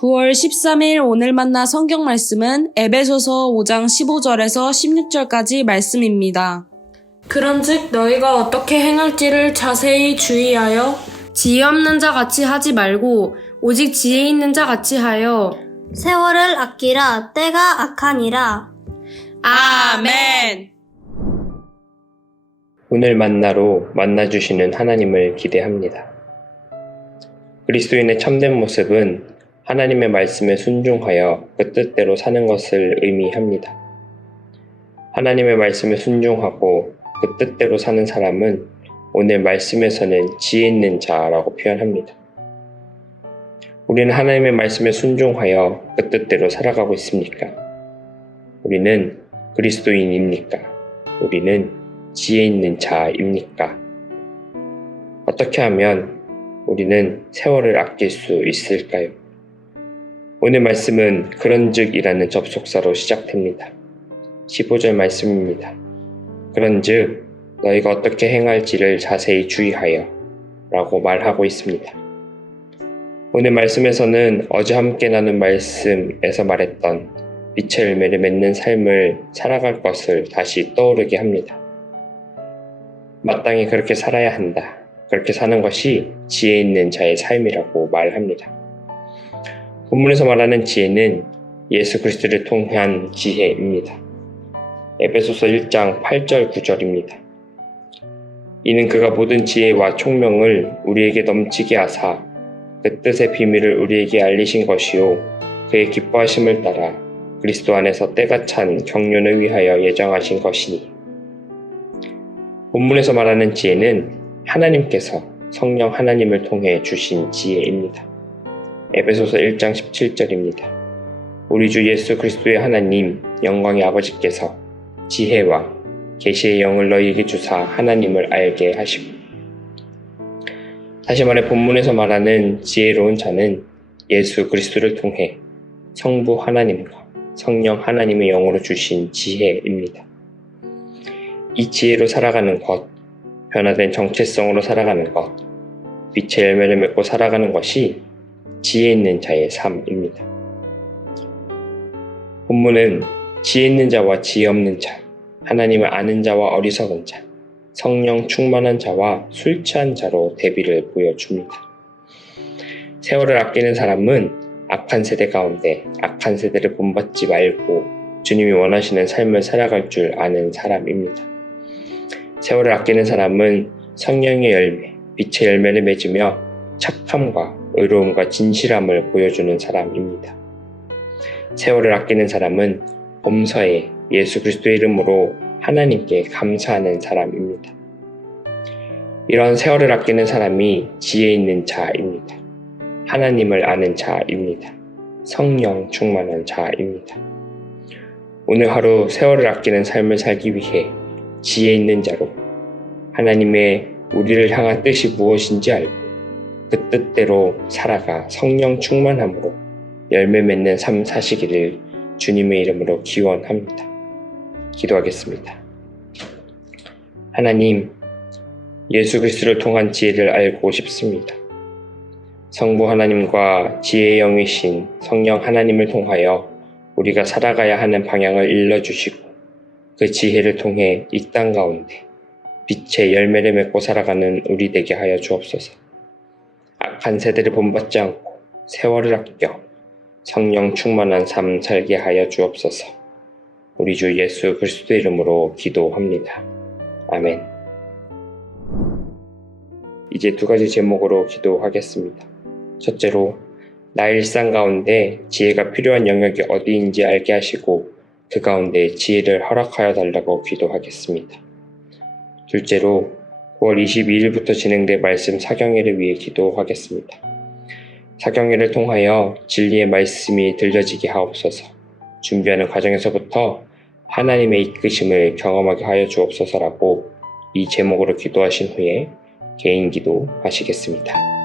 9월 13일 오늘 만나 성경 말씀은 에베소서 5장 15절에서 16절까지 말씀입니다. 그런즉 너희가 어떻게 행할지를 자세히 주의하여 지혜 없는 자 같이 하지 말고 오직 지혜 있는 자 같이 하여 세월을 아끼라. 때가 악하니라. 아멘. 오늘 만나로 만나주시는 하나님을 기대합니다. 그리스도인의 참된 모습은 하나님의 말씀에 순종하여 그 뜻대로 사는 것을 의미합니다. 하나님의 말씀에 순종하고 그 뜻대로 사는 사람은 오늘 말씀에서는 지혜 있는 자라고 표현합니다. 우리는 하나님의 말씀에 순종하여 그 뜻대로 살아가고 있습니까? 우리는 그리스도인입니까? 우리는 지혜 있는 자입니까? 어떻게 하면 우리는 세월을 아낄 수 있을까요? 오늘 말씀은 그런즉이라는 접속사로 시작됩니다. 15절 말씀입니다. 그런즉 너희가 어떻게 행할지를 자세히 주의하여 라고 말하고 있습니다. 오늘 말씀에서는 어제 함께 나눈 말씀에서 말했던 빛의 열매를 맺는 삶을 살아갈 것을 다시 떠오르게 합니다. 마땅히 그렇게 살아야 한다. 그렇게 사는 것이 지혜 있는 자의 삶이라고 말합니다. 본문에서 말하는 지혜는 예수 그리스도를 통한 지혜입니다. 에베소서 1장 8절 9절입니다. 이는 그가 모든 지혜와 총명을 우리에게 넘치게 하사 그 뜻의 비밀을 우리에게 알리신 것이요 그의 기뻐하심을 따라 그리스도 안에서 때가 찬 경륜을 위하여 예정하신 것이니. 본문에서 말하는 지혜는 하나님께서 성령 하나님을 통해 주신 지혜입니다. 에베소서 1장 17절입니다. 우리 주 예수 그리스도의 하나님 영광의 아버지께서 지혜와 계시의 영을 너희에게 주사 하나님을 알게 하시고. 다시 말해 본문에서 말하는 지혜로운 자는 예수 그리스도를 통해 성부 하나님과 성령 하나님의 영으로 주신 지혜입니다. 이 지혜로 살아가는 것, 변화된 정체성으로 살아가는 것, 빛의 열매를 맺고 살아가는 것이 지혜 있는 자의 삶입니다. 본문은 지혜 있는 자와 지혜 없는 자, 하나님을 아는 자와 어리석은 자, 성령 충만한 자와 술 취한 자로 대비를 보여줍니다. 세월을 아끼는 사람은 악한 세대 가운데 악한 세대를 본받지 말고 주님이 원하시는 삶을 살아갈 줄 아는 사람입니다. 세월을 아끼는 사람은 성령의 열매, 빛의 열매를 맺으며 착함과 의로움과 진실함을 보여주는 사람입니다. 세월을 아끼는 사람은 범서에 예수 그리스도의 이름으로 하나님께 감사하는 사람입니다. 이런 세월을 아끼는 사람이 지혜 있는 자입니다. 하나님을 아는 자입니다. 성령 충만한 자입니다. 오늘 하루 세월을 아끼는 삶을 살기 위해 지혜 있는 자로 하나님의 우리를 향한 뜻이 무엇인지 알고 그 뜻대로 살아가 성령 충만함으로 열매 맺는 삶 사시기를 주님의 이름으로 기원합니다. 기도하겠습니다. 하나님, 예수 그리스도를 통한 지혜를 알고 싶습니다. 성부 하나님과 지혜의 영이신 성령 하나님을 통하여 우리가 살아가야 하는 방향을 일러주시고 그 지혜를 통해 이 땅 가운데 빛의 열매를 맺고 살아가는 우리 되게 하여 주옵소서. 악한 세대를 본받지 않고 세월을 아껴 성령 충만한 삶 살게 하여 주옵소서. 우리 주 예수 그리스도 이름으로 기도합니다. 아멘. 이제 두 가지 제목으로 기도하겠습니다. 첫째로 나 일상 가운데 지혜가 필요한 영역이 어디인지 알게 하시고 그 가운데 지혜를 허락하여 달라고 기도하겠습니다. 둘째로 9월 22일부터 진행될 말씀 사경회를 위해 기도하겠습니다. 사경회를 통하여 진리의 말씀이 들려지게 하옵소서. 준비하는 과정에서부터 하나님의 이끄심을 경험하게 하여 주옵소서라고 이 제목으로 기도하신 후에 개인 기도 하시겠습니다.